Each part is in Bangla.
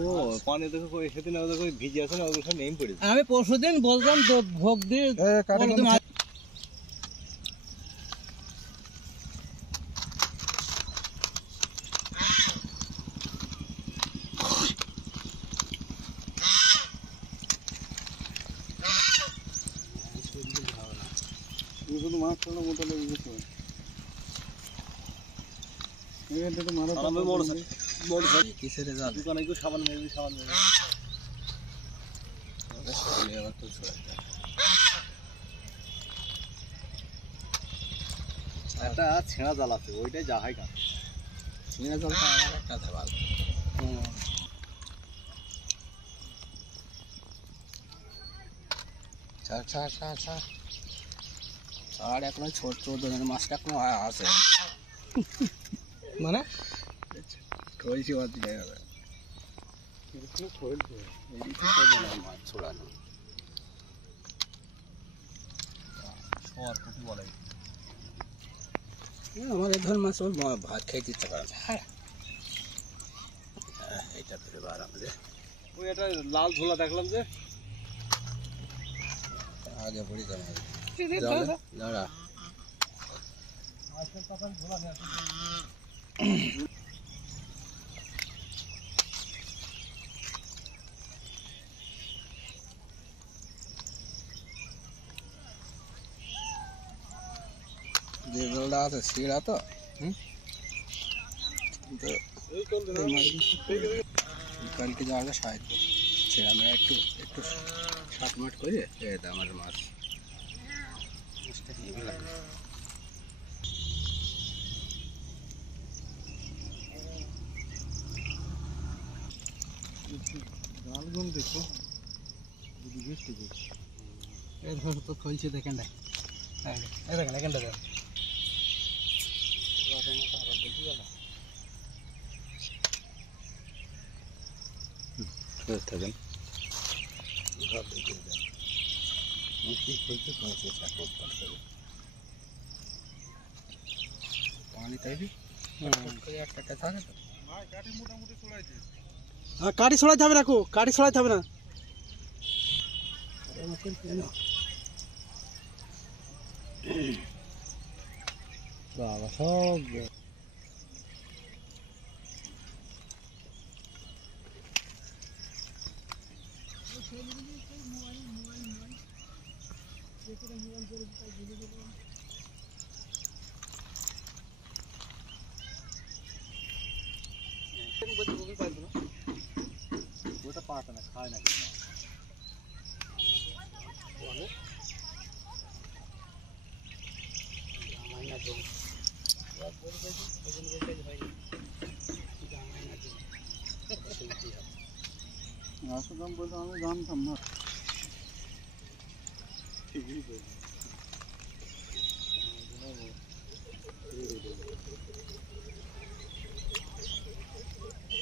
ও পানি দেখো সেদিন দেখো ভিজে আছে না, ওগুলো সব নেই পড়েছে। আমি পরশুদিন বললাম তো ভোগ দিয়ে শুধু মাছ ছাড়া মোটা লেগে গেছে। কিসের রেজাল্ট দোকানে একটু সাবান মেরে সাবান মেরে একটা ছেঁড়া জাল আছে, ওইটাই যা হয় কাজ। ছিঁড়া জলটা আমার একটা দেওয়াল ছাড় ছাড় ছাড় ছাড় ছাড়, এখনো ছোট ধরনের মাছটা এখনো আছে মানে কইছি বাদ দিয়ে যাবে মাছ ছড়ানো বলে আমার এই ধরনের মাছ ভাত খাইতে ইচ্ছা করে না। এইটা ধরে বার আমাদের ওই একটা লাল ঝোলা দেখলাম যে আগে পড়ি যাবে দাঁড়া যে জলটা আছে শিরা তো কালকে যাওয়াটা সাহায্য সেটা আমরা একটু একটু শাটমাট করে আমার মাছ মাছটা হেভি লাগে। লালগুন দেখো যদি বৃষ্টি এই ধর তো খুলছে দেখেন না, এই দেখেন এখানটা দেখ থাকেন পানি তাইবি একটা থাকে তো কাঠি ছড়াইতে হবে, রাখো কাঠি ছড়াইতে হবে না। বাবা সব ওটা পাতা না, খায় না বলতে আমি জানতাম না।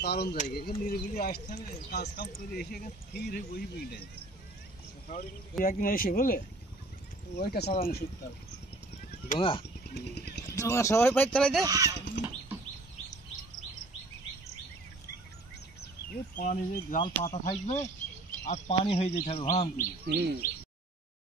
দারুণ জায়গা, এখানে নিরিবিলি আসতে হবে, কাজ কাম করে এসে এখানে স্থির হয়ে বসে বইটা একদিন এসে বলে ওইটা চালানো শিখতে হবে। ডোঙা ডোঙা সবাই বাইক চালাই দেয়, পানি যে জাল পাতা থাকবে আর পানি হয়ে যেতে হবে ভাম করে।